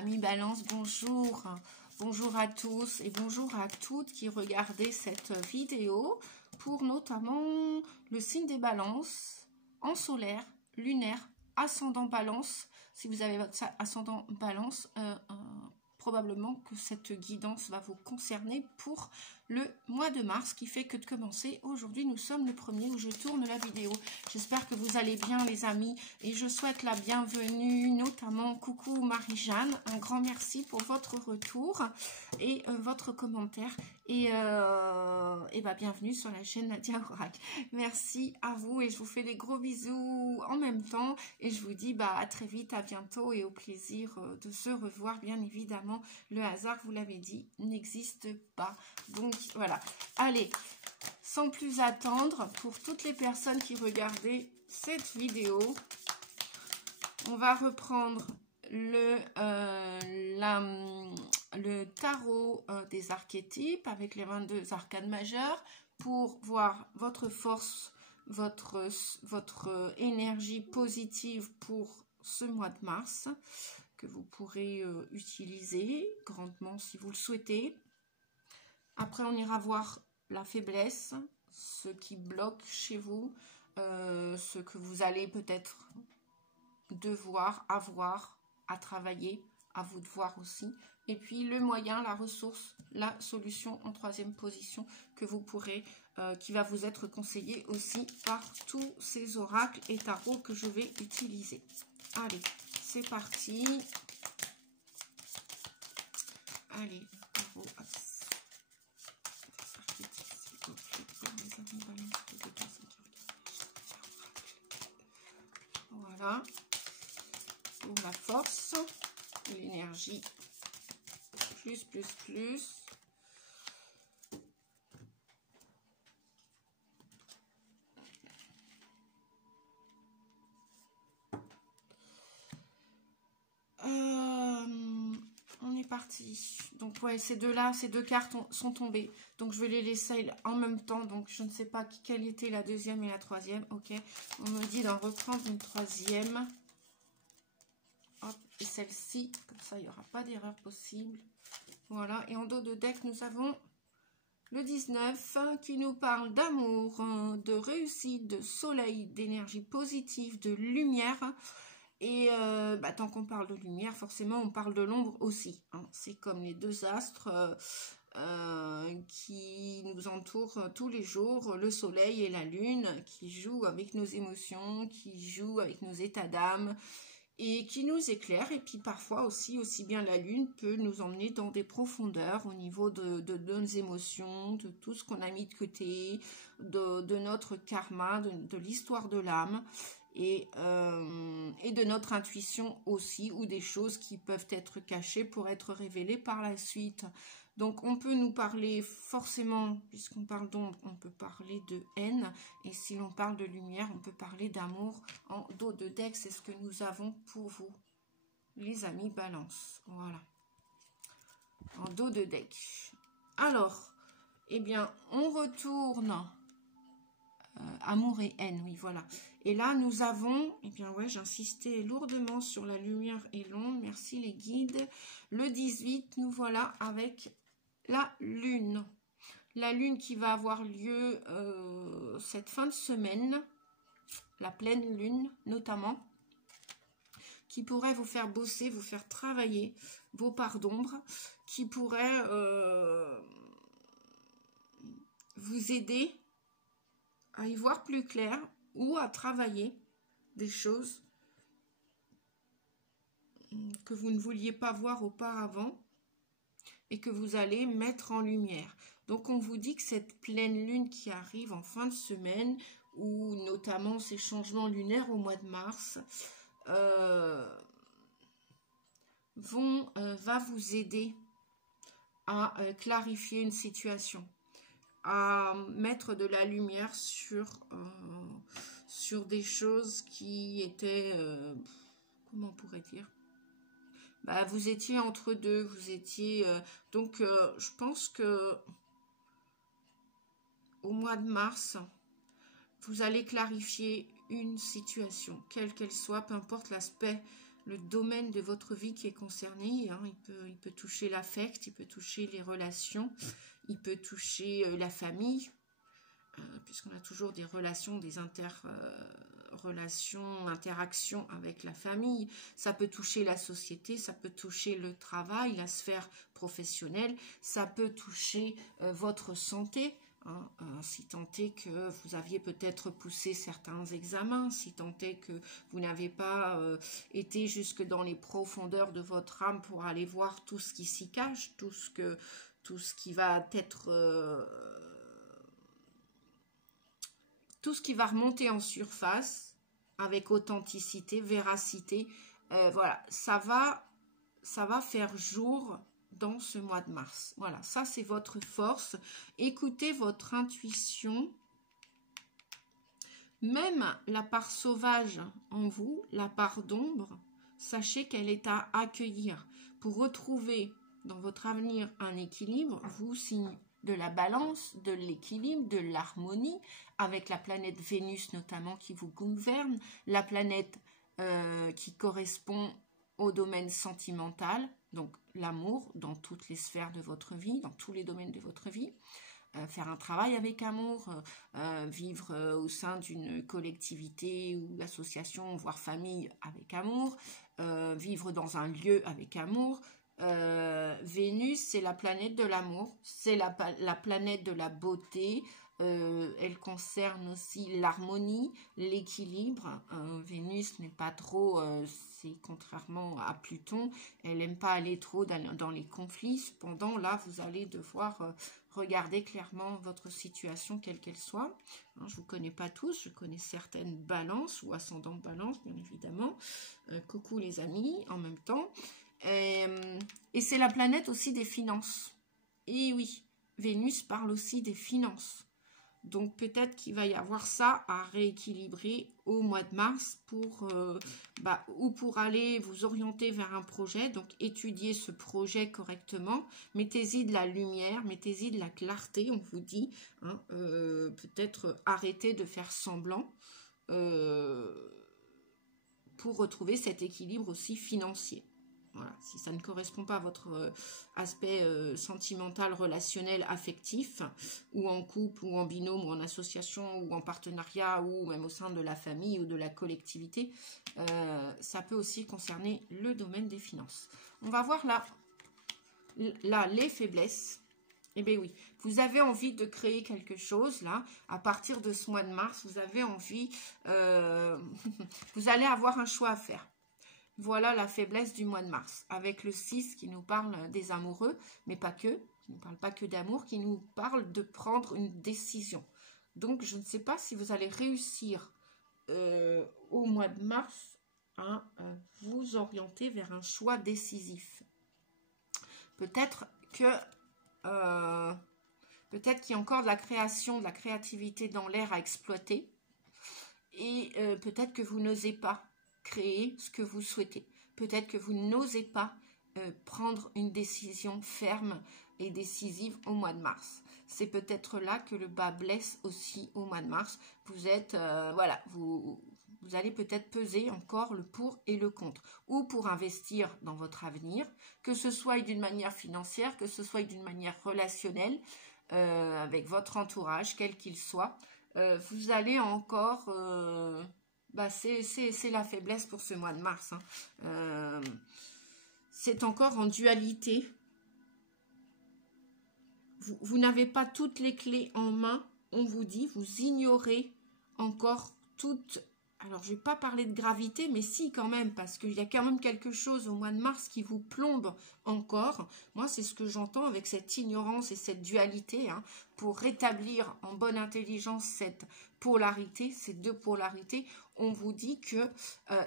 Amis Balance, bonjour. Bonjour à tous et bonjour à toutes qui regardez cette vidéo pour notamment le signe des balances en solaire, lunaire, ascendant balance. Si vous avez votre ascendant balance, probablement que cette guidance va vous concerner pour le mois de mars, qui fait que de commencer. Aujourd'hui, nous sommes le 1er où je tourne la vidéo. J'espère que vous allez bien les amis et je souhaite la bienvenue, notamment coucou Marie-Jeanne, un grand merci pour votre retour et votre commentaire et bienvenue sur la chaîne Nadia Oracle. Merci à vous et je vous fais des gros bisous en même temps et je vous dis à très vite, à bientôt et au plaisir de se revoir. Bien évidemment, le hasard, vous l'avez dit, n'existe pas. Donc voilà, allez, sans plus attendre, pour toutes les personnes qui regardaient cette vidéo, on va reprendre le tarot des archétypes avec les 22 arcanes majeures pour voir votre force, votre énergie positive pour ce mois de mars que vous pourrez utiliser grandement si vous le souhaitez. Après, on ira voir la faiblesse, ce qui bloque chez vous, ce que vous allez peut-être devoir avoir à travailler, à vous de voir aussi. Et puis le moyen, la ressource, la solution en 3e position que vous pourrez, qui va vous être conseillé aussi par tous ces oracles et tarots que je vais utiliser. Allez, c'est parti. Allez, tarot. Voilà, pour la force, l'énergie, plus. On est parti. Donc ouais, ces deux cartes sont tombées. Donc je vais les laisser en même temps. Donc je ne sais pas quelle était la 2e et la 3e. Ok. On me dit d'en reprendre une 3e. Hop, et celle-ci. Comme ça, il n'y aura pas d'erreur possible. Voilà. Et en dos de deck, nous avons le 19 qui nous parle d'amour, de réussite, de soleil, d'énergie positive, de lumière. Et tant qu'on parle de lumière, forcément, on parle de l'ombre aussi. Hein. C'est comme les deux astres qui nous entourent tous les jours, le soleil et la lune, qui jouent avec nos émotions, qui jouent avec nos états d'âme et qui nous éclairent. Et puis parfois aussi bien la lune peut nous emmener dans des profondeurs au niveau de nos émotions, de tout ce qu'on a mis de côté, de notre karma, de l'histoire de l'âme. Et de notre intuition aussi, ou des choses qui peuvent être cachées pour être révélées par la suite. Donc on peut nous parler forcément, puisqu'on parle d'ombre, on peut parler de haine, et si l'on parle de lumière, on peut parler d'amour. En dos de deck, c'est ce que nous avons pour vous, les amis Balance. Voilà, en dos de deck. Alors, eh bien, on retourne... amour et haine, oui, voilà. Et là, nous avons, eh bien, ouais, j'insistais lourdement sur la lumière et l'ombre. Merci les guides. Le 18, nous voilà avec la lune. La lune qui va avoir lieu cette fin de semaine. La pleine lune, notamment. Qui pourrait vous faire bosser, vous faire travailler vos parts d'ombre. Qui pourrait vous aider à y voir plus clair ou à travailler des choses que vous ne vouliez pas voir auparavant et que vous allez mettre en lumière. Donc on vous dit que cette pleine lune qui arrive en fin de semaine, ou notamment ces changements lunaires au mois de mars, va vous aider à clarifier une situation, à mettre de la lumière sur des choses qui étaient, comment on pourrait dire, vous étiez entre deux, vous étiez, je pense que au mois de mars, vous allez clarifier une situation, quelle qu'elle soit, peu importe l'aspect, le domaine de votre vie qui est concerné. Hein. Il peut toucher l'affect, il peut toucher les relations, il peut toucher la famille, puisqu'on a toujours des relations, des interactions avec la famille. Ça peut toucher la société, ça peut toucher le travail, la sphère professionnelle, ça peut toucher votre santé. Hein, si tant est que vous aviez peut-être poussé certains examens, si tant est que vous n'avez pas été jusque dans les profondeurs de votre âme pour aller voir tout ce qui s'y cache, tout ce qui va être tout ce qui va remonter en surface avec authenticité, véracité, voilà, ça va faire jour dans ce mois de mars. Voilà, ça c'est votre force. Écoutez votre intuition. Même la part sauvage en vous, la part d'ombre, sachez qu'elle est à accueillir. Pour retrouver dans votre avenir un équilibre, vous, signe de la balance, de l'équilibre, de l'harmonie, avec la planète Vénus notamment qui vous gouverne, la planète qui correspond au domaine sentimental, donc l'amour dans toutes les sphères de votre vie, dans tous les domaines de votre vie, faire un travail avec amour, vivre au sein d'une collectivité ou association, voire famille avec amour, vivre dans un lieu avec amour. Vénus, c'est la planète de l'amour, c'est la planète de la beauté. Elle concerne aussi l'harmonie, l'équilibre. Vénus n'est pas trop, c'est contrairement à Pluton, elle n'aime pas aller trop dans les conflits. Cependant, là, vous allez devoir regarder clairement votre situation, quelle qu'elle soit. Hein, je ne vous connais pas tous, je connais certaines balances ou ascendant balance, bien évidemment. Coucou les amis, en même temps. Et c'est la planète aussi des finances. Et oui, Vénus parle aussi des finances. Donc peut-être qu'il va y avoir ça à rééquilibrer au mois de mars ou pour aller vous orienter vers un projet. Donc étudiez ce projet correctement, mettez-y de la lumière, mettez-y de la clarté, on vous dit. Hein, peut-être arrêtez de faire semblant pour retrouver cet équilibre aussi financier. Voilà, si ça ne correspond pas à votre aspect sentimental, relationnel, affectif, ou en couple, ou en binôme, ou en association, ou en partenariat, ou même au sein de la famille ou de la collectivité, ça peut aussi concerner le domaine des finances. On va voir là les faiblesses. Eh bien oui, vous avez envie de créer quelque chose là, à partir de ce mois de mars, vous avez envie, vous allez avoir un choix à faire. Voilà la faiblesse du mois de mars, avec le 6 qui nous parle des amoureux, mais pas que, qui ne parle pas que d'amour, qui nous parle de prendre une décision. Donc, je ne sais pas si vous allez réussir au mois de mars à vous orienter vers un choix décisif. Peut-être qu'il y a encore de la création, de la créativité dans l'air à exploiter, et peut-être que vous n'osez pas créer ce que vous souhaitez. Peut-être que vous n'osez pas prendre une décision ferme et décisive au mois de mars. C'est peut-être là que le bas blesse aussi au mois de mars. Vous êtes, voilà, vous allez peut-être peser encore le pour et le contre. Ou pour investir dans votre avenir, que ce soit d'une manière financière, que ce soit d'une manière relationnelle, avec votre entourage, quel qu'il soit. Vous allez encore... c'est la faiblesse pour ce mois de mars. Hein. C'est encore en dualité. Vous n'avez pas toutes les clés en main, on vous dit, vous ignorez encore toutes... Alors, je ne vais pas parler de gravité, mais si quand même, parce qu'il y a quand même quelque chose au mois de mars qui vous plombe encore. Moi, c'est ce que j'entends avec cette ignorance et cette dualité, hein, pour rétablir en bonne intelligence cette polarité, ces deux polarités. On vous dit que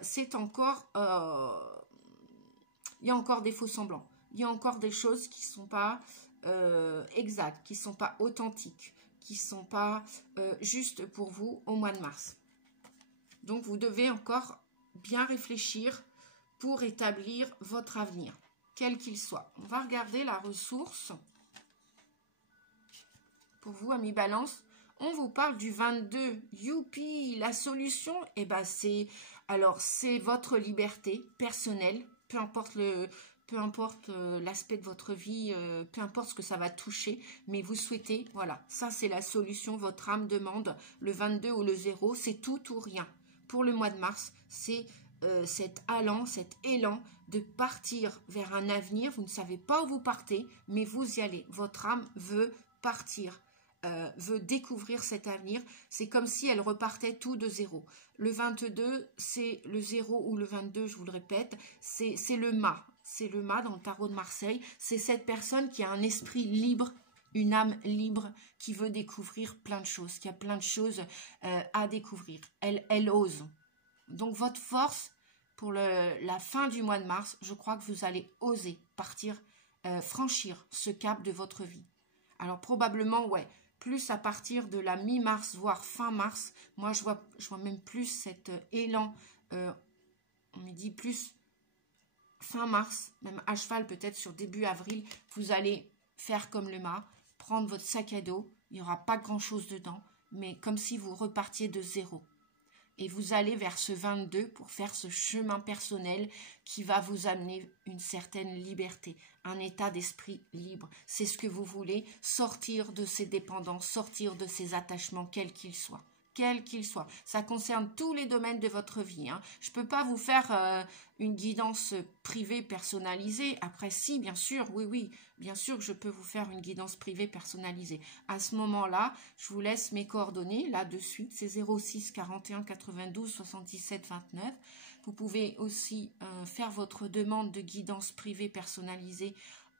c'est encore... il y a encore des faux semblants. Il y a encore des choses qui ne sont pas exactes, qui ne sont pas authentiques, qui ne sont pas justes pour vous au mois de mars. Donc, vous devez encore bien réfléchir pour établir votre avenir, quel qu'il soit. On va regarder la ressource. Pour vous, amis Balance, on vous parle du 22. Youpi, la solution, eh ben c'est Alors, c'est votre liberté personnelle, peu importe l'aspect de votre vie, peu importe ce que ça va toucher, mais vous souhaitez, voilà, ça c'est la solution, votre âme demande le 22 ou le 0, c'est tout ou rien. Pour le mois de mars, c'est cet élan de partir vers un avenir, vous ne savez pas où vous partez, mais vous y allez, votre âme veut partir. Veut découvrir cet avenir, c'est comme si elle repartait tout de zéro. Le 22, c'est le 0 ou le 22, je vous le répète, c'est le mât. C'est le mât dans le tarot de Marseille. C'est cette personne qui a un esprit libre, une âme libre, qui veut découvrir plein de choses, qui a plein de choses à découvrir. Elle ose. Donc votre force pour la fin du mois de mars, je crois que vous allez oser partir, franchir ce cap de votre vie. Alors probablement, ouais, plus à partir de la mi-mars, voire fin mars, moi je vois même plus cet élan, on me dit plus fin mars, même à cheval peut-être sur début avril, vous allez faire comme le mât, prendre votre sac à dos, il n'y aura pas grand-chose dedans, mais comme si vous repartiez de zéro. Et vous allez vers ce 22 pour faire ce chemin personnel qui va vous amener une certaine liberté, un état d'esprit libre. C'est ce que vous voulez, sortir de ces dépendances, sortir de ces attachements, quels qu'ils soient. Quels qu'ils soient. Ça concerne tous les domaines de votre vie. Hein. Je ne peux pas vous faire une guidance privée personnalisée. Après, si, bien sûr, oui, bien sûr que je peux vous faire une guidance privée personnalisée. À ce moment-là, je vous laisse mes coordonnées, là de suite, c'est 06 41 92 77 29. Vous pouvez aussi faire votre demande de guidance privée personnalisée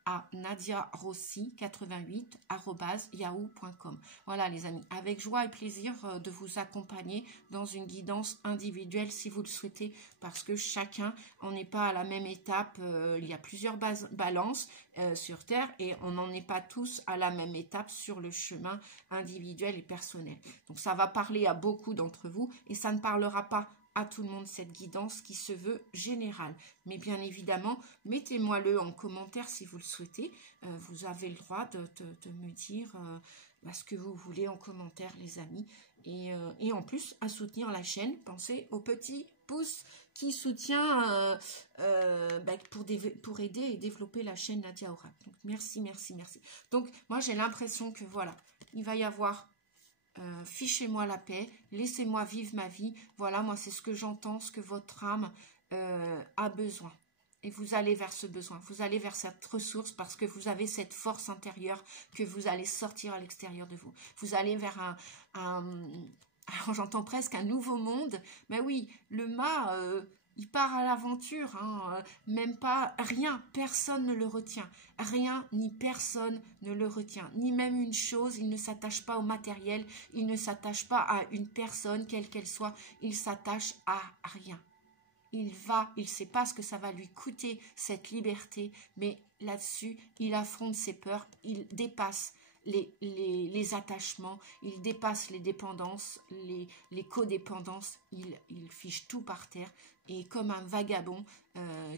à nadiarossi88@yahoo.com. Voilà les amis, avec joie et plaisir de vous accompagner dans une guidance individuelle si vous le souhaitez, parce que chacun, on n'est pas à la même étape, il y a plusieurs balances sur Terre et on n'en est pas tous à la même étape sur le chemin individuel et personnel. Donc ça va parler à beaucoup d'entre vous et ça ne parlera pas à tout le monde cette guidance qui se veut générale. Mais bien évidemment, mettez-moi-le en commentaire si vous le souhaitez. Vous avez le droit de me dire ce que vous voulez en commentaire, les amis. Et en plus, à soutenir la chaîne, pensez au petit pouce qui soutient pour aider et développer la chaîne Nadia Oracle. Donc, merci, merci, merci. Donc, moi, j'ai l'impression que voilà, il va y avoir fichez-moi la paix, laissez-moi vivre ma vie. Voilà, moi c'est ce que j'entends, ce que votre âme a besoin. Et vous allez vers ce besoin, vous allez vers cette ressource parce que vous avez cette force intérieure que vous allez sortir à l'extérieur de vous. Vous allez vers alors j'entends presque un nouveau monde. Mais oui, le mât, il part à l'aventure, hein, même pas rien, personne ne le retient. Rien ni personne ne le retient, ni même une chose, il ne s'attache pas au matériel, il ne s'attache pas à une personne, quelle qu'elle soit, il s'attache à rien. Il ne sait pas ce que ça va lui coûter, cette liberté, mais là-dessus, il affronte ses peurs, il dépasse les attachements, il dépasse les dépendances, les codépendances, il fiche tout par terre et comme un vagabond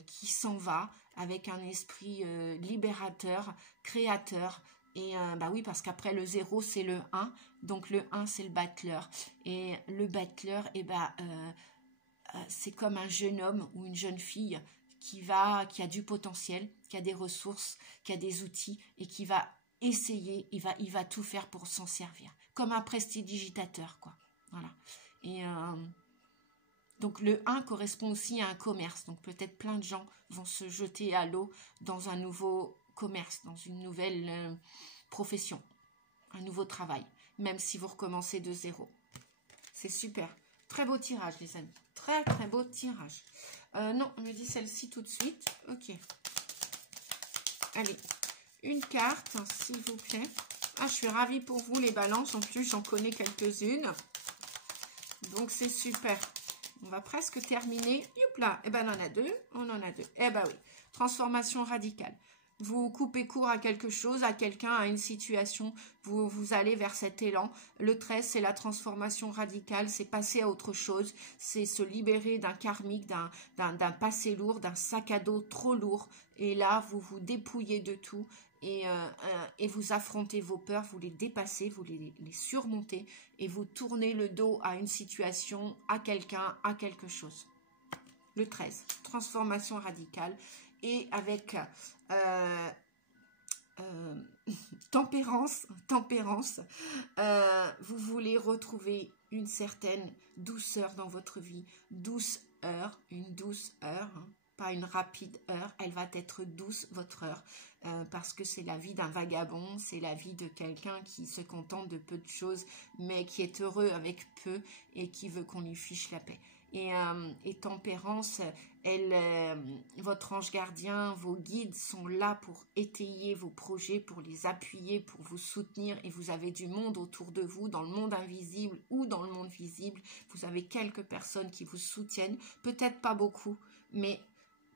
qui s'en va avec un esprit libérateur, créateur. Et oui, parce qu'après le 0, c'est le 1, donc le 1, c'est le battleur. Et le battleur, c'est comme un jeune homme ou une jeune fille qui a du potentiel, qui a des ressources, qui a des outils et qui va essayer, il va tout faire pour s'en servir, comme un prestidigitateur, quoi. Voilà. Et donc le 1 correspond aussi à un commerce, donc peut-être plein de gens vont se jeter à l'eau dans un nouveau commerce, dans une nouvelle profession, un nouveau travail, même si vous recommencez de zéro. C'est super. Très beau tirage, les amis. Très, très beau tirage. Non, on me dit celle-ci tout de suite. Ok. Allez. Une carte, s'il vous plaît. Ah, je suis ravie pour vous, les balances. En plus, j'en connais quelques-unes. Donc, c'est super. On va presque terminer. Youp là. Eh ben, on en a deux. On en a deux. Eh ben oui. Transformation radicale. Vous coupez court à quelque chose, à quelqu'un, à une situation, vous allez vers cet élan. Le 13, c'est la transformation radicale, c'est passer à autre chose, c'est se libérer d'un karmique, d'un passé lourd, d'un sac à dos trop lourd. Et là, vous vous dépouillez de tout et vous affrontez vos peurs, vous les dépassez, vous les surmontez et vous tournez le dos à une situation, à quelqu'un, à quelque chose. le 13, transformation radicale. Et avec tempérance, vous voulez retrouver une certaine douceur dans votre vie, une douce heure, hein, pas une rapide heure, elle va être douce votre heure, parce que c'est la vie d'un vagabond, c'est la vie de quelqu'un qui se contente de peu de choses, mais qui est heureux avec peu et qui veut qu'on lui fiche la paix. Et tempérance, votre ange gardien, vos guides sont là pour étayer vos projets, pour les appuyer, pour vous soutenir. Et vous avez du monde autour de vous, dans le monde invisible ou dans le monde visible. Vous avez quelques personnes qui vous soutiennent, peut-être pas beaucoup, mais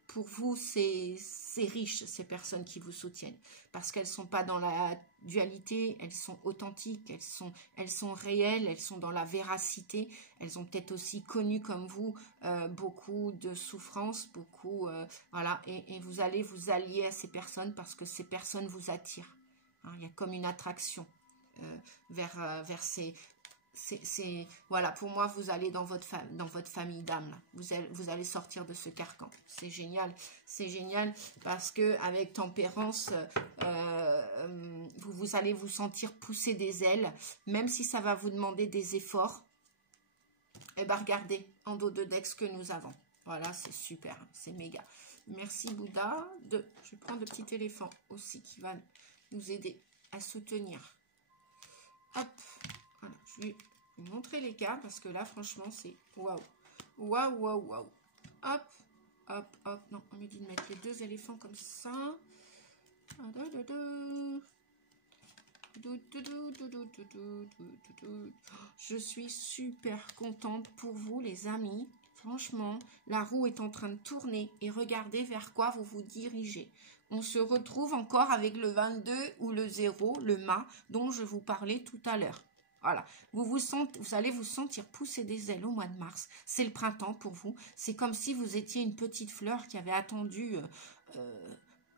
pour vous, c'est riche, ces personnes qui vous soutiennent, parce qu'elles ne sont pas dans la dualité, elles sont authentiques, elles sont réelles, elles sont dans la véracité, elles ont peut-être aussi connu comme vous beaucoup de souffrances, voilà, et vous allez vous allier à ces personnes parce que ces personnes vous attirent. Hein, il y a comme une attraction vers ces... voilà, pour moi, vous allez dans votre famille d'âme. Vous allez sortir de ce carcan. C'est génial parce que avec tempérance, vous allez vous sentir pousser des ailes, même si ça va vous demander des efforts. Et bien, regardez, en dos de deck ce que nous avons. Voilà, c'est super, c'est méga. Merci Bouddha. Je vais prendre le petit éléphant aussi qui va nous aider à soutenir. Hop. Voilà, je vais vous montrer les cas parce que là, franchement, c'est waouh. Waouh. Hop. Non, on me dit de mettre les deux éléphants comme ça. Je suis super contente pour vous, les amis. Franchement, la roue est en train de tourner et regardez vers quoi vous vous dirigez. On se retrouve encore avec le 22 ou le 0, le mât, dont je vous parlais tout à l'heure. Voilà, vous allez vous sentir pousser des ailes au mois de mars. C'est le printemps pour vous. C'est comme si vous étiez une petite fleur qui avait attendu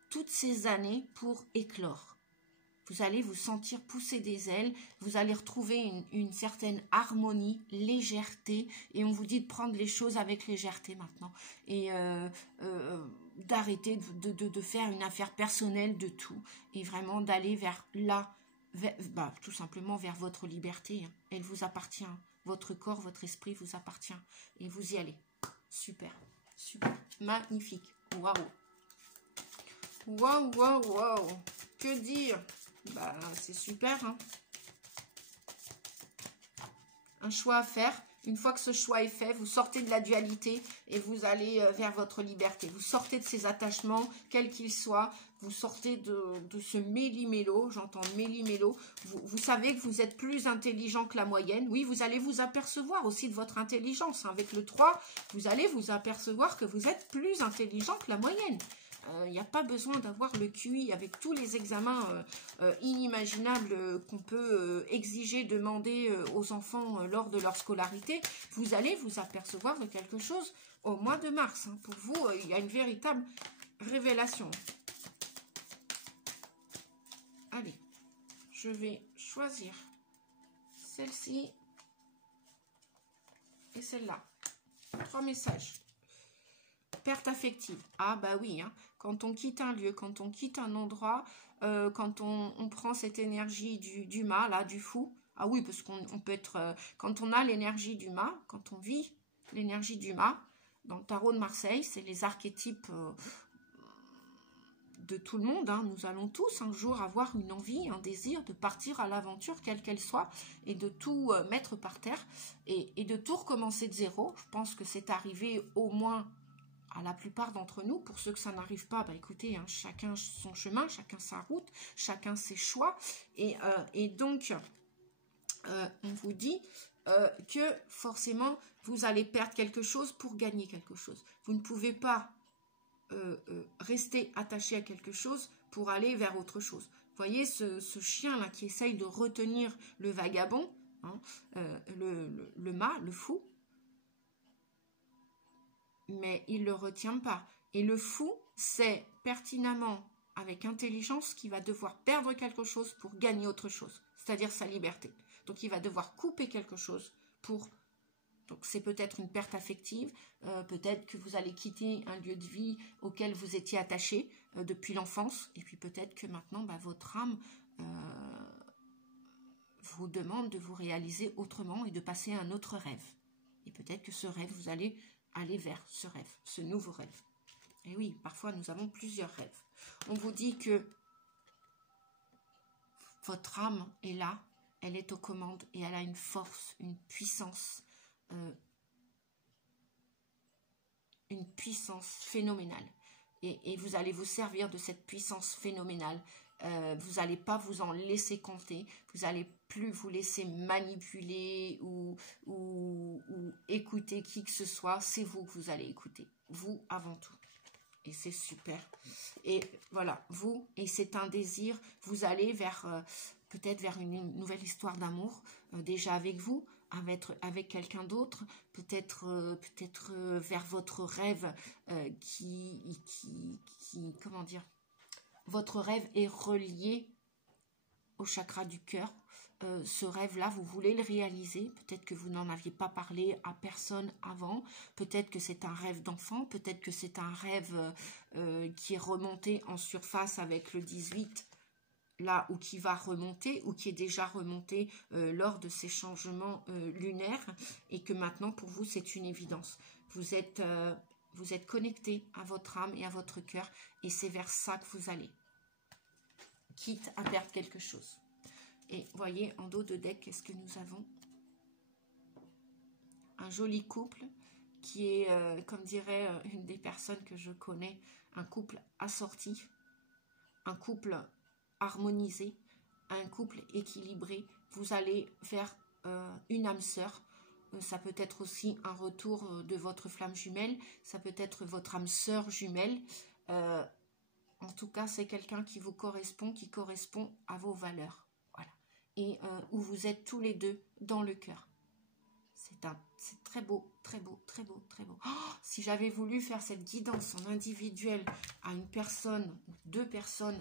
toutes ces années pour éclore. Vous allez vous sentir pousser des ailes, vous allez retrouver une certaine harmonie, légèreté, et on vous dit de prendre les choses avec légèreté maintenant, et d'arrêter de faire une affaire personnelle de tout, et vraiment d'aller vers tout simplement vers votre liberté. Hein. Elle vous appartient, votre corps, votre esprit vous appartient, et vous y allez. Super, magnifique, waouh, que dire? C'est super, hein. Un choix à faire. Une fois que ce choix est fait, vous sortez de la dualité et vous allez vers votre liberté. Vous sortez de ces attachements, quels qu'ils soient. Vous sortez de ce méli-mélo. J'entends méli-mélo. Vous savez que vous êtes plus intelligent que la moyenne. Oui, vous allez vous apercevoir aussi de votre intelligence. Avec le 3, vous allez vous apercevoir que vous êtes plus intelligent que la moyenne. Il n'y a pas besoin d'avoir le QI avec tous les examens inimaginables qu'on peut exiger, demander aux enfants lors de leur scolarité. Vous allez vous apercevoir de quelque chose au mois de mars. Hein. Pour vous, il y a une véritable révélation. Allez, je vais choisir celle-ci et celle-là. 3 messages. Perte affective. Ah bah oui, hein. Quand on quitte un lieu, quand on quitte un endroit, quand on prend cette énergie du mât, là, du fou. Ah oui, parce qu'on peut être... quand on a l'énergie du mât, quand on vit l'énergie du mât, dans le tarot de Marseille, c'est les archétypes de tout le monde. Hein. Nous allons tous un jour avoir une envie, un désir de partir à l'aventure, quelle qu'elle soit, et de tout mettre par terre, et de tout recommencer de zéro. Je pense que c'est arrivé au moins... à la plupart d'entre nous. Pour ceux que ça n'arrive pas, écoutez, hein, chacun son chemin, chacun sa route, chacun ses choix. Et donc, on vous dit que forcément, vous allez perdre quelque chose pour gagner quelque chose. Vous ne pouvez pas rester attaché à quelque chose pour aller vers autre chose. Vous voyez ce chien-là qui essaye de retenir le vagabond, hein, le mât, le fou, mais il ne le retient pas. Et le fou sait pertinemment, avec intelligence, qu'il va devoir perdre quelque chose pour gagner autre chose, c'est-à-dire sa liberté. Donc il va devoir couper quelque chose pour Donc c'est peut-être une perte affective, peut-être que vous allez quitter un lieu de vie auquel vous étiez attaché depuis l'enfance, et puis peut-être que maintenant votre âme vous demande de vous réaliser autrement et de passer un autre rêve. Et peut-être que ce rêve, vous allez aller vers ce rêve, ce nouveau rêve. Et oui, parfois nous avons plusieurs rêves. On vous dit que votre âme est là, elle est aux commandes et elle a une force, une puissance phénoménale. Et vous allez vous servir de cette puissance phénoménale. Vous n'allez pas vous en laisser compter, vous n'allez plus vous laisser manipuler ou écouter qui que ce soit. C'est vous que vous allez écouter, vous avant tout. Et c'est super. Et voilà, vous, et c'est un désir, vous allez vers peut-être vers une nouvelle histoire d'amour, déjà avec vous, avec quelqu'un d'autre, peut-être vers votre rêve comment dire, votre rêve est relié au chakra du cœur. Ce rêve-là, vous voulez le réaliser. Peut-être que vous n'en aviez pas parlé à personne avant. Peut-être que c'est un rêve d'enfant. Peut-être que c'est un rêve qui est remonté en surface avec le 18, là, ou qui va remonter, ou qui est déjà remonté lors de ces changements lunaires, et que maintenant, pour vous, c'est une évidence. Vous êtes connecté à votre âme et à votre cœur, et c'est vers ça que vous allez, quitte à perdre quelque chose. Et voyez, en dos de deck, qu'est-ce que nous avons? Un joli couple qui est, comme dirait une des personnes que je connais, un couple assorti, un couple harmonisé, un couple équilibré. Vous allez vers une âme sœur. Ça peut être aussi un retour de votre flamme jumelle. Ça peut être votre âme sœur jumelle. En tout cas, c'est quelqu'un qui vous correspond, qui correspond à vos valeurs. Et où vous êtes tous les deux dans le cœur. C'est très beau, très beau, très beau, très beau. Oh, si j'avais voulu faire cette guidance en individuel à une personne ou deux personnes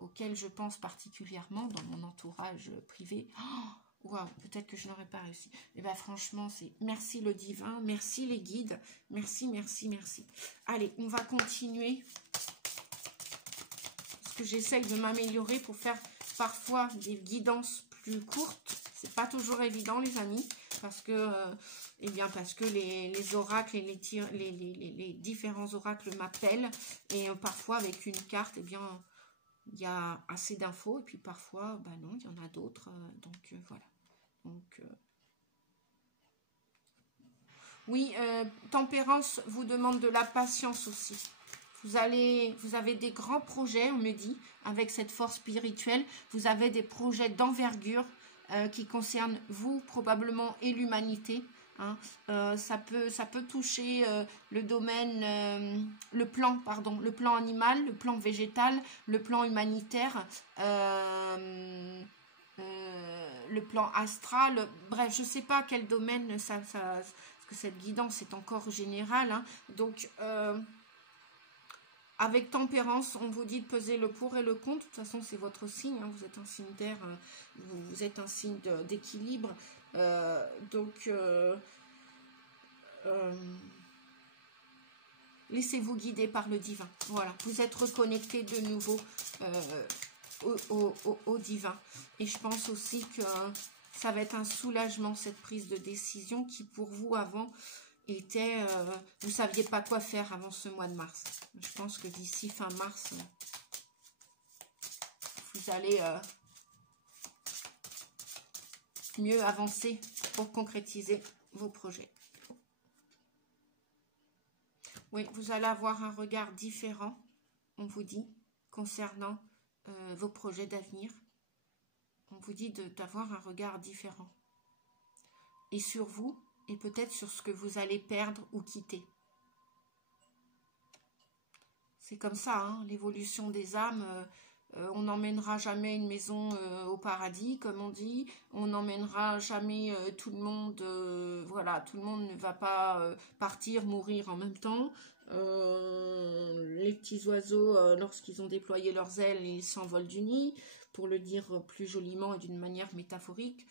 auxquelles je pense particulièrement dans mon entourage privé, waouh, peut-être que je n'aurais pas réussi. Et bien franchement, c'est merci le divin, merci les guides, merci, merci, merci. Allez, on va continuer. Parce que j'essaye de m'améliorer pour faire parfois des guidances plus courtes. C'est pas toujours évident, les amis, parce que les oracles et les différents oracles m'appellent, et parfois avec une carte, il y a assez d'infos, et puis parfois, non, il y en a d'autres, donc voilà. Donc oui, Tempérance vous demande de la patience aussi. Vous avez des grands projets, on me dit, avec cette force spirituelle. Vous avez des projets d'envergure qui concernent vous, probablement, et l'humanité. Hein. Ça peut toucher le domaine, le plan animal, le plan végétal, le plan humanitaire, le plan astral. Bref, je ne sais pas quel domaine, parce que cette guidance est encore générale. Hein. Donc, avec Tempérance, on vous dit de peser le pour et le contre. De toute façon, c'est votre signe. Hein. Vous êtes un signe d'air, vous êtes un signe d'équilibre. Donc, laissez-vous guider par le divin. Voilà, vous êtes reconnecté de nouveau au divin. Et je pense aussi que ça va être un soulagement, cette prise de décision qui, pour vous, avant, était, vous ne saviez pas quoi faire avant ce mois de mars. Je pense que d'ici fin mars, vous allez mieux avancer pour concrétiser vos projets. Oui, vous allez avoir un regard différent, on vous dit, concernant vos projets d'avenir. On vous dit d'avoir un regard différent. Et sur vous, et peut-être sur ce que vous allez perdre ou quitter. C'est comme ça, hein, l'évolution des âmes. On n'emmènera jamais une maison au paradis, comme on dit. On n'emmènera jamais tout le monde. Voilà, tout le monde ne va pas partir, mourir en même temps. Les petits oiseaux, lorsqu'ils ont déployé leurs ailes, ils s'envolent du nid, pour le dire plus joliment et d'une manière métaphorique.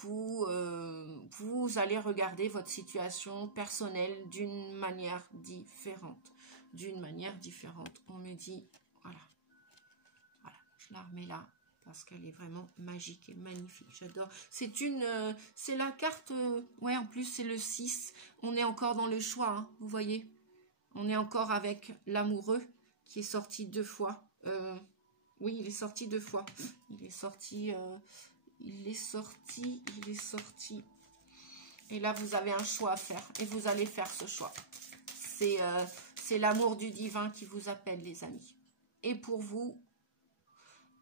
vous allez regarder votre situation personnelle d'une manière différente. D'une manière différente. On me dit, voilà. Voilà, je la remets là parce qu'elle est vraiment magique et magnifique. J'adore. C'est la carte, ouais, en plus c'est le 6. On est encore dans le choix, hein, vous voyez. On est encore avec l'amoureux qui est sorti 2 fois. Oui, il est sorti 2 fois. Il est sorti... Et là, vous avez un choix à faire. Et vous allez faire ce choix. C'est l'amour du divin qui vous appelle, les amis. Et pour vous,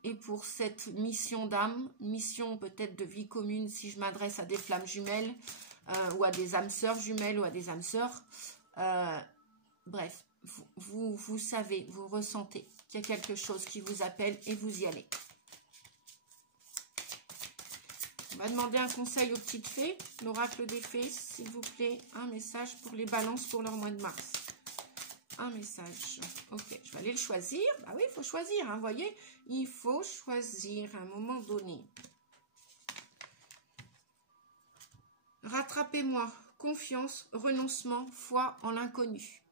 et pour cette mission d'âme, mission peut-être de vie commune, si je m'adresse à des flammes jumelles, ou à des âmes sœurs jumelles, ou à des âmes sœurs. Bref, vous savez, vous ressentez qu'il y a quelque chose qui vous appelle et vous y allez. On va demander un conseil aux petites fées, l'oracle des fées, s'il vous plaît, un message pour les balances pour leur mois de mars. Un message. Ok, je vais aller le choisir. Bah oui, il faut choisir, hein, vous voyez. Il faut choisir à un moment donné. Rattrapez-moi. Confiance, renoncement, foi en l'inconnu.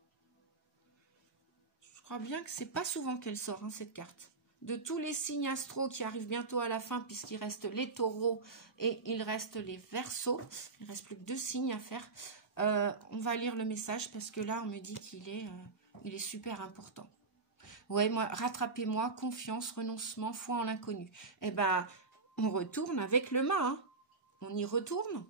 Je crois bien que c'est pas souvent qu'elle sort, hein, cette carte. De tous les signes astro qui arrivent bientôt à la fin, puisqu'il reste les taureaux et il reste les verseaux. Il ne reste plus que 2 signes à faire. On va lire le message parce que là, on me dit qu'il est, il est super important. Ouais, moi, rattrapez-moi, confiance, renoncement, foi en l'inconnu. Eh ben, on retourne avec le mât. Hein. On y retourne.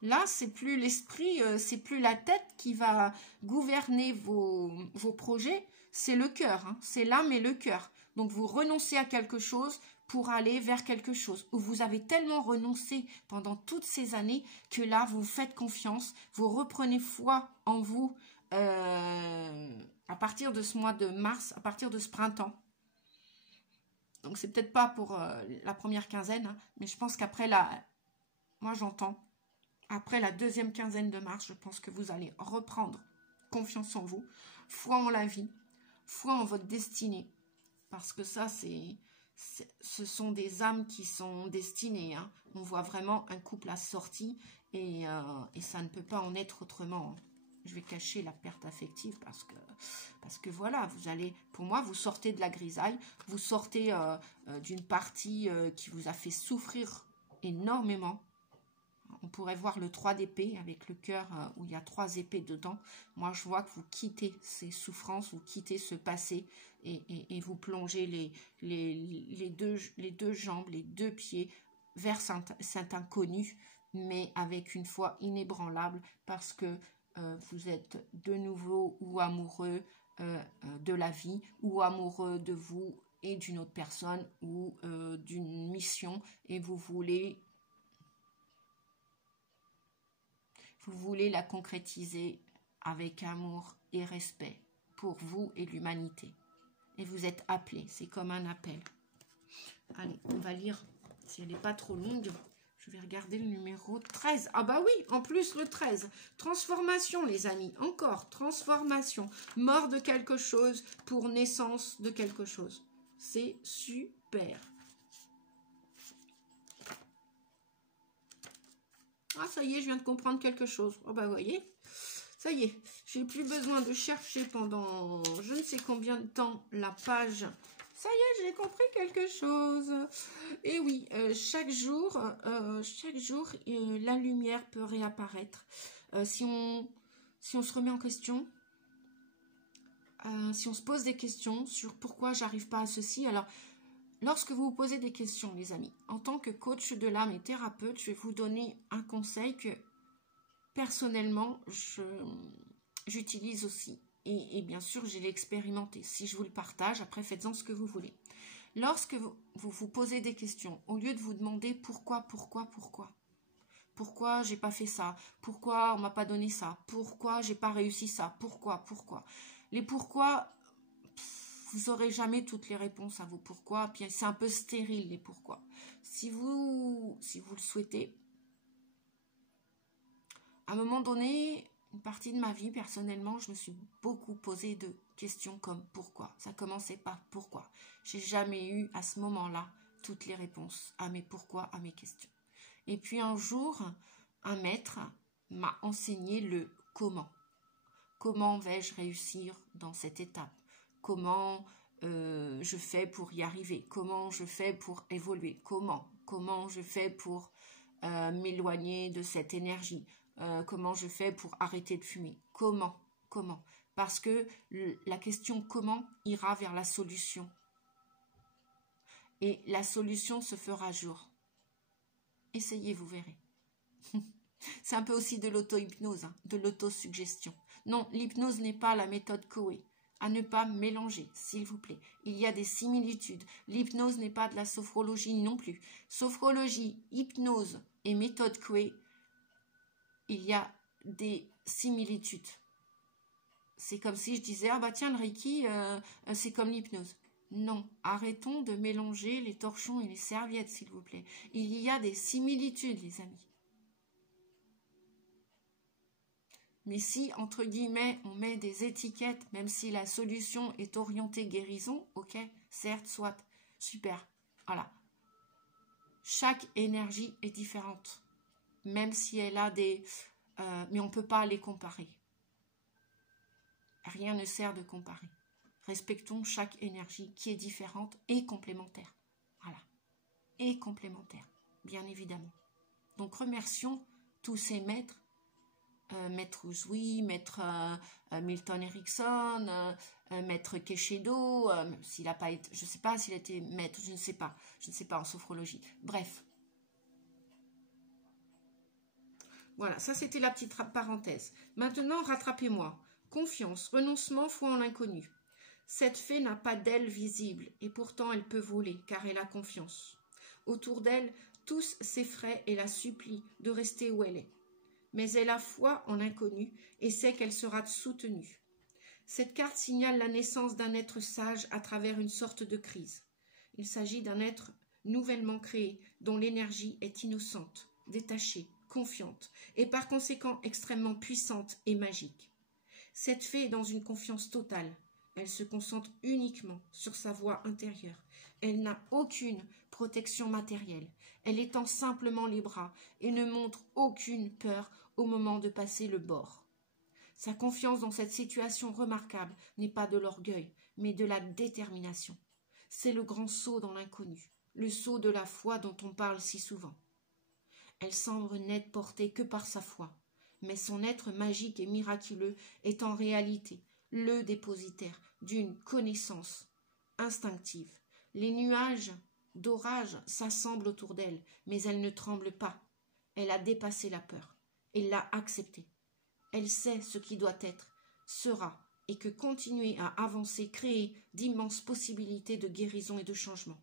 Là, c'est plus l'esprit, c'est plus la tête qui va gouverner vos projets, c'est le cœur, hein, c'est l'âme et le cœur. Donc, vous renoncez à quelque chose pour aller vers quelque chose. Où vous avez tellement renoncé pendant toutes ces années que là, vous faites confiance, vous reprenez foi en vous à partir de ce mois de mars, à partir de ce printemps. Donc, c'est peut-être pas pour la première quinzaine, hein, mais je pense qu'après moi j'entends. Après la 2e quinzaine de mars, je pense que vous allez reprendre confiance en vous, foi en la vie, foi en votre destinée. Parce que ça, ce sont des âmes qui sont destinées. Hein. On voit vraiment un couple assorti et ça ne peut pas en être autrement. Hein. Je vais cacher la perte affective parce que voilà, vous allez, pour moi, vous sortez de la grisaille, vous sortez d'une partie qui vous a fait souffrir énormément. On pourrait voir le 3 d'épée avec le cœur où il y a 3 épées dedans. Moi, je vois que vous quittez ces souffrances, vous quittez ce passé et vous plongez les deux jambes, les 2 pieds vers cet inconnu, mais avec une foi inébranlable parce que vous êtes de nouveau ou amoureux de la vie ou amoureux de vous et d'une autre personne ou d'une mission et vous voulez la concrétiser avec amour et respect pour vous et l'humanité. Et vous êtes appelés, c'est comme un appel. Allez, on va lire, si elle n'est pas trop longue, je vais regarder le numéro 13. Ah bah oui, en plus le 13. Transformation, les amis, encore, transformation. Mort de quelque chose pour naissance de quelque chose. C'est super. Ah, ça y est, je viens de comprendre quelque chose. Oh, bah, vous voyez, ça y est, j'ai plus besoin de chercher pendant je ne sais combien de temps la page. Ça y est, j'ai compris quelque chose. Et oui, chaque jour, la lumière peut réapparaître. Si on se remet en question, si on se pose des questions sur pourquoi j'arrive pas à ceci, alors... Lorsque vous vous posez des questions, les amis, en tant que coach de l'âme et thérapeute, je vais vous donner un conseil que personnellement, j'utilise aussi. Et bien sûr, j'ai l'expérimenté. Si je vous le partage, après, faites-en ce que vous voulez. Lorsque vous vous posez des questions, au lieu de vous demander pourquoi j'ai pas fait ça, pourquoi on m'a pas donné ça, pourquoi j'ai pas réussi ça, pourquoi. Les pourquoi... Vous n'aurez jamais toutes les réponses à vos pourquoi. Puis c'est un peu stérile, les pourquoi. Si vous le souhaitez, à un moment donné, une partie de ma vie, personnellement, je me suis beaucoup posé de questions comme pourquoi. Ça commençait par pourquoi. J'ai jamais eu à ce moment-là toutes les réponses à mes pourquoi, à mes questions. Et puis un jour, un maître m'a enseigné le comment. Comment vais-je réussir dans cette étape? Comment je fais pour y arriver? Comment je fais pour évoluer? Comment je fais pour m'éloigner de cette énergie? Comment je fais pour arrêter de fumer? Comment? Parce que la question comment ira vers la solution. Et la solution se fera jour. Essayez, vous verrez. C'est un peu aussi de l'auto-hypnose, hein, de l'autosuggestion. Non, l'hypnose n'est pas la méthode Coué. À ne pas mélanger, s'il vous plaît. Il y a des similitudes. L'hypnose n'est pas de la sophrologie non plus. Sophrologie, hypnose et méthode Coué, il y a des similitudes. C'est comme si je disais, ah bah tiens, le Reiki, c'est comme l'hypnose. Non, arrêtons de mélanger les torchons et les serviettes, s'il vous plaît. Il y a des similitudes, les amis. Mais si, entre guillemets, on met des étiquettes, même si la solution est orientée guérison, ok, certes, soit, super, voilà. Chaque énergie est différente, même si elle a des... mais on ne peut pas les comparer. Rien ne sert de comparer. Respectons chaque énergie qui est différente et complémentaire. Voilà. Et complémentaire, bien évidemment. Donc, remercions tous ces maîtres, Maître Usui, Maître Milton Erickson, Maître Keshedo, s'il n'a pas été, je ne sais pas s'il a été maître, je ne sais pas en sophrologie. Bref. Voilà, ça c'était la petite parenthèse. Maintenant, rattrapez-moi. Confiance, renoncement, foi en l'inconnu. Cette fée n'a pas d'aile visible et pourtant elle peut voler car elle a confiance. Autour d'elle, tous s'effraient et la supplient de rester où elle est. Mais elle a foi en l'inconnu et sait qu'elle sera soutenue. Cette carte signale la naissance d'un être sage à travers une sorte de crise. Il s'agit d'un être nouvellement créé, dont l'énergie est innocente, détachée, confiante, et par conséquent extrêmement puissante et magique. Cette fée est dans une confiance totale. Elle se concentre uniquement sur sa voix intérieure. Elle n'a aucune protection matérielle. Elle étend simplement les bras et ne montre aucune peur au moment de passer le bord. Sa confiance dans cette situation remarquable n'est pas de l'orgueil, mais de la détermination. C'est le grand saut dans l'inconnu, le saut de la foi dont on parle si souvent. Elle semble n'être portée que par sa foi, mais son être magique et miraculeux est en réalité le dépositaire d'une connaissance instinctive. Les nuages d'orage s'assemblent autour d'elle, mais elle ne tremble pas. Elle a dépassé la peur. Elle l'a accepté. Elle sait ce qui doit être, sera, et que continuer à avancer, créer d'immenses possibilités de guérison et de changement.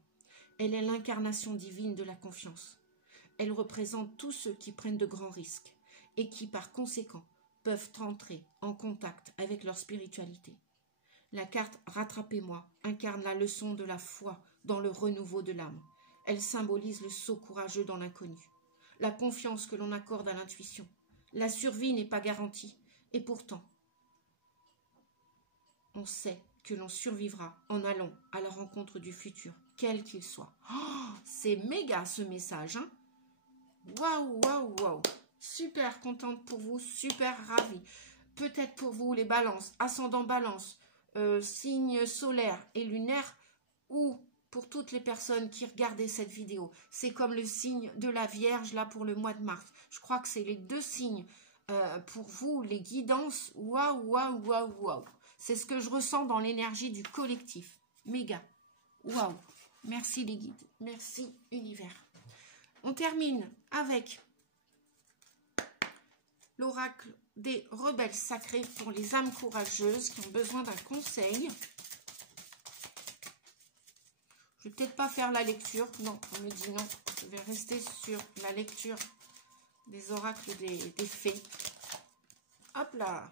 Elle est l'incarnation divine de la confiance. Elle représente tous ceux qui prennent de grands risques et qui, par conséquent, peuvent entrer en contact avec leur spiritualité. La carte « Rattrapez-moi » incarne la leçon de la foi dans le renouveau de l'âme. Elle symbolise le saut courageux dans l'inconnu, la confiance que l'on accorde à l'intuition. La survie n'est pas garantie, et pourtant, on sait que l'on survivra en allant à la rencontre du futur, quel qu'il soit. Oh, c'est méga ce message, hein? Waouh, waouh, waouh! Super contente pour vous, super ravie. Peut-être pour vous les balances, ascendant balance, signe solaire et lunaire, ou pour toutes les personnes qui regardaient cette vidéo. C'est comme le signe de la Vierge là pour le mois de mars. Je crois que c'est les deux signes pour vous, les guidances. Waouh, waouh, waouh, waouh. C'est ce que je ressens dans l'énergie du collectif. Méga. Waouh. Merci les guides. Merci univers. On termine avec l'oracle des rebelles sacrés pour les âmes courageuses qui ont besoin d'un conseil. Je vais peut-être pas faire la lecture. Non, on me dit non. Je vais rester sur la lecture des oracles des fées. Hop là.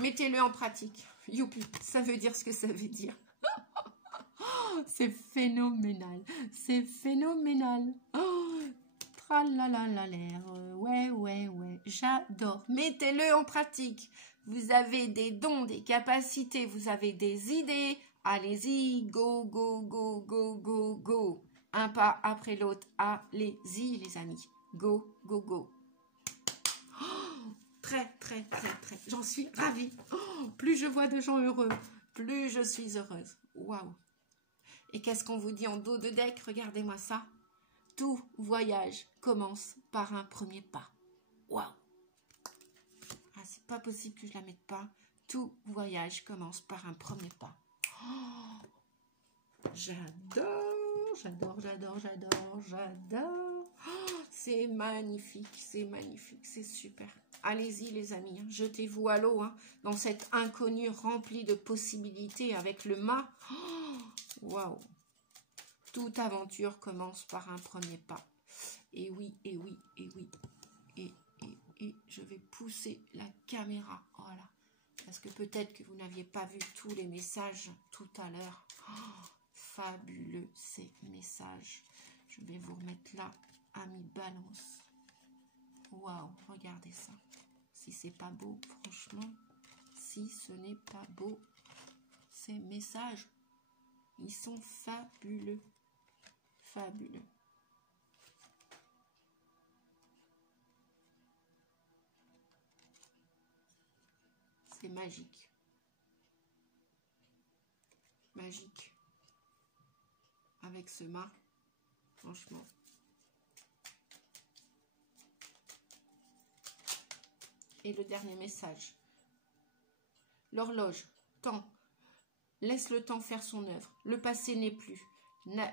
Mettez-le en pratique. Youpi, ça veut dire ce que ça veut dire. C'est phénoménal. C'est phénoménal. Oh, tralalalalaire. Ouais, ouais, ouais. J'adore. Mettez-le en pratique. Vous avez des dons, des capacités, vous avez des idées. Allez-y, go, go, go, go, go, go. Un pas après l'autre. Allez-y, les amis. Go, go, go. Oh, très, très, très, très. J'en suis ravie. Oh, plus je vois de gens heureux, plus je suis heureuse. Waouh. Et qu'est-ce qu'on vous dit en dos de deck? Regardez-moi ça. Tout voyage commence par un premier pas. Waouh. Ah, c'est pas possible que je la mette pas. Tout voyage commence par un premier pas. Oh, j'adore, j'adore, j'adore, j'adore, j'adore. Oh, c'est magnifique, c'est super. Allez-y les amis, hein, jetez-vous à l'eau hein, dans cette inconnue remplie de possibilités avec le mât. Waouh. Toute aventure commence par un premier pas. Et oui, et oui, et oui. Et je vais pousser la caméra. Voilà. Parce que peut-être que vous n'aviez pas vu tous les messages tout à l'heure. Oh, fabuleux ces messages. Je vais vous remettre là à mi-balance. Waouh, regardez ça. Si c'est pas beau, franchement, si ce n'est pas beau, ces messages, ils sont fabuleux. Fabuleux. C'est magique. Magique. Avec ce mât, franchement. Et le dernier message. L'horloge, temps. Laisse le temps faire son œuvre. Le passé n'est plus.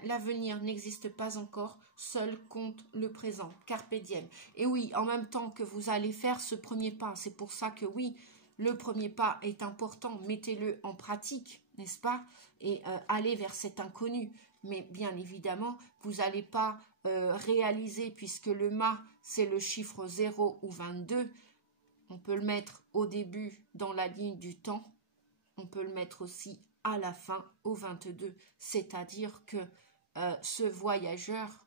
L'avenir n'existe pas encore, seul compte le présent, carpe diem. Et oui, en même temps que vous allez faire ce premier pas, c'est pour ça que oui, le premier pas est important, mettez-le en pratique, n'est-ce pas? Et allez vers cet inconnu. Mais bien évidemment, vous n'allez pas réaliser, puisque le mât, c'est le chiffre 0 ou 22, on peut le mettre au début dans la ligne du temps, on peut le mettre aussi à la fin au 22, c'est-à-dire que ce voyageur,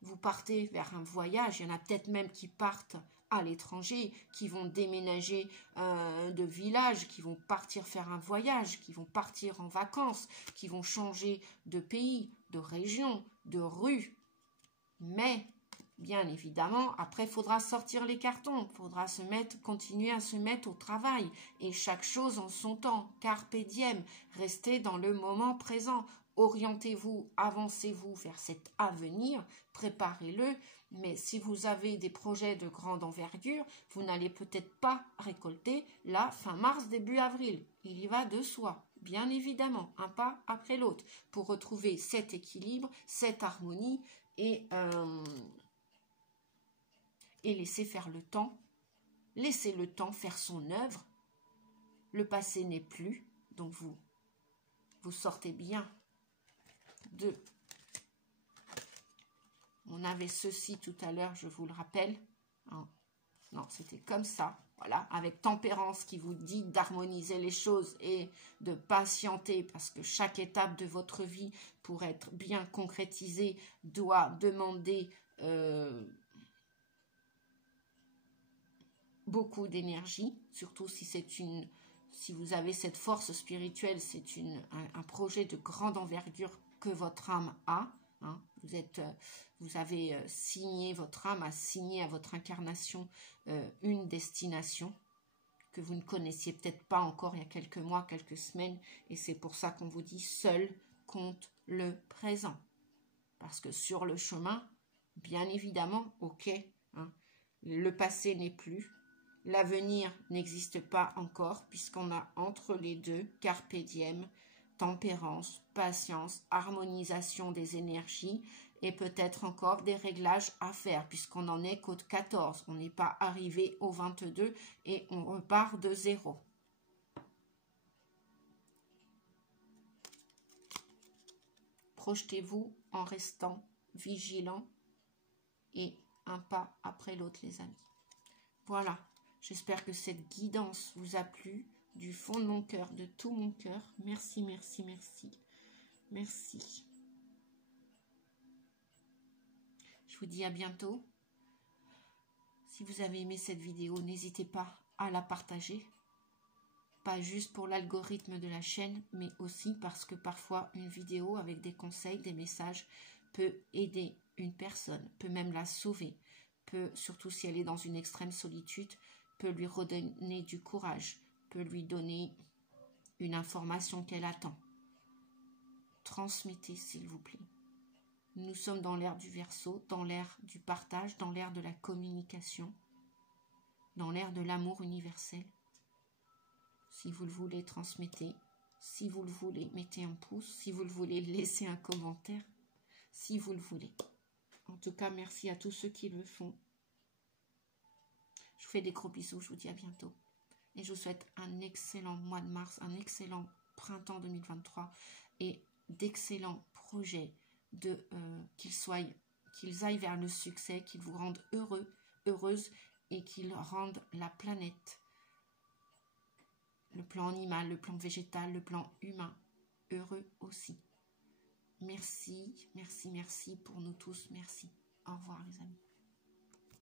vous partez vers un voyage, il y en a peut-être même qui partent à l'étranger, qui vont déménager de village, qui vont partir faire un voyage, qui vont partir en vacances, qui vont changer de pays, de région, de rue, mais bien évidemment, après, il faudra sortir les cartons, il faudra continuer à se mettre au travail, et chaque chose en son temps, carpe diem, restez dans le moment présent, orientez-vous, avancez-vous vers cet avenir, préparez-le, mais si vous avez des projets de grande envergure, vous n'allez peut-être pas récolter la fin mars, début avril, il y va de soi. Bien évidemment, un pas après l'autre, pour retrouver cet équilibre, cette harmonie, et laisser faire le temps, laissez le temps faire son œuvre. Le passé n'est plus, donc vous sortez bien de... On avait ceci tout à l'heure, je vous le rappelle. Non, c'était comme ça, voilà, avec tempérance qui vous dit d'harmoniser les choses et de patienter, parce que chaque étape de votre vie, pour être bien concrétisée, doit demander beaucoup d'énergie, surtout si vous avez cette force spirituelle, c'est un projet de grande envergure que votre âme a. Hein. Vous avez signé, votre âme a signé à votre incarnation une destination que vous ne connaissiez peut-être pas encore il y a quelques mois, quelques semaines, et c'est pour ça qu'on vous dit seul compte le présent. Parce que sur le chemin, bien évidemment, ok, hein, le passé n'est plus, l'avenir n'existe pas encore, puisqu'on a entre les deux carpe diem, tempérance, patience, harmonisation des énergies, et peut-être encore des réglages à faire, puisqu'on n'en est qu'au 14. On n'est pas arrivé au 22 et on repart de 0. Projetez-vous en restant vigilant et un pas après l'autre, les amis. Voilà, j'espère que cette guidance vous a plu du fond de mon cœur, de tout mon cœur. Merci, merci, merci. Merci. Je vous dis à bientôt. Si vous avez aimé cette vidéo, n'hésitez pas à la partager. pas juste pour l'algorithme de la chaîne, mais aussi parce que parfois une vidéo avec des conseils, des messages peut aider une personne, peut même la sauver, peut, surtout si elle est dans une extrême solitude, peut lui redonner du courage, peut lui donner une information qu'elle attend. Transmettez, s'il vous plaît. Nous sommes dans l'ère du Verseau, dans l'ère du partage, dans l'ère de la communication, dans l'ère de l'amour universel. Si vous le voulez, transmettez. Si vous le voulez, mettez un pouce. Si vous le voulez, laissez un commentaire. Si vous le voulez. En tout cas, merci à tous ceux qui le font. Je vous fais des gros bisous. Je vous dis à bientôt. Et je vous souhaite un excellent mois de mars, un excellent printemps 2023 et d'excellents projets qu'ils aillent vers le succès, qu'ils vous rendent heureux, heureuse et qu'ils rendent la planète, le plan animal, le plan végétal, le plan humain, heureux aussi. Merci, merci, merci pour nous tous. Merci. Au revoir les amis.